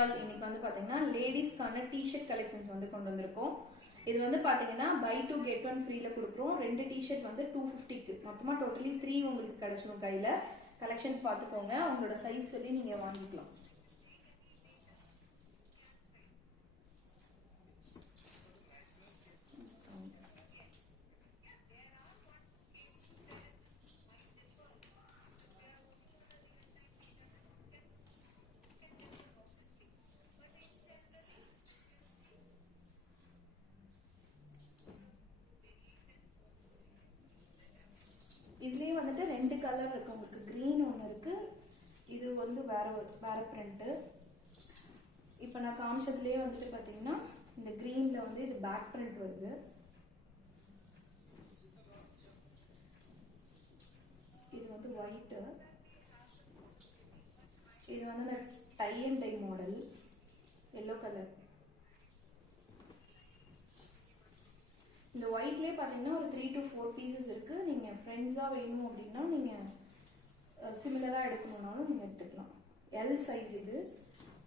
All. இன்னைக்கு வந்து பார்த்தீங்கன்னா லேடிஸ்க்கான டிஷர்ட் கலெக்ஷன்ஸ் வந்து கொண்டு வந்திருக்கோம். இது வந்து பார்த்தீங்கன்னா பை 2 get 1 ஃப்ரீல கொடுக்குறோம். 2 டிஷர்ட் வந்து 250க்கு மொத்தமாக டோட்டலி 3 உங்களுக்கு கிடைச்சிடும். கையில் கலெக்ஷன்ஸ் பார்த்துக்கோங்க. உங்களோட சைஸ் சொல்லி நீங்கள் வாங்கிக்கலாம். இதுலேயே வந்துட்டு 2 கலர் இருக்குது. உங்களுக்கு க்ரீன் ஒன்று இருக்குது, இது வந்து வேறு பிரிண்ட்டு. இப்போ நான் காமிச்சதுலேயே வந்துட்டு பார்த்தீங்கன்னா இந்த க்ரீனில் வந்து இது பேக் பிரிண்ட் வருது. இது வந்து ஒயிட்டு. இது வந்து இந்த tie and dye model yellow colour. இந்த ஒயிட்லேயே பார்த்தீங்கன்னா ஒரு 3 to 4 பீசஸ் இருக்குது. நீங்கள் ஃப்ரெண்ட்ஸாக வேணும் அப்படின்னா நீங்கள் சிமிலராக எடுக்கணுன்னாலும் நீங்கள் எடுத்துக்கலாம். L size. இது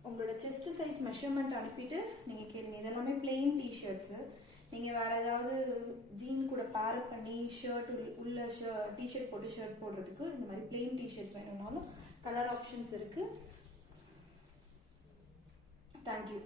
உங்களோட செஸ்ட் சைஸ் மெஷர்மெண்ட் அனுப்பிட்டு நீங்கள் கேளுங்க. இதெல்லாமே பிளெயின் டிஷர்ட்ஸு. நீங்கள் வேறு ஏதாவது ஜீன் கூட பேர் பண்ணி ஷர்ட் உள்ள டிஷர்ட் போட்டு ஷர்ட் போடுறதுக்கு இந்த மாதிரி பிளெயின் டிஷர்ட்ஸ் வேணும்னாலும் கலர் ஆப்ஷன்ஸ் இருக்குது. தேங்க்யூ.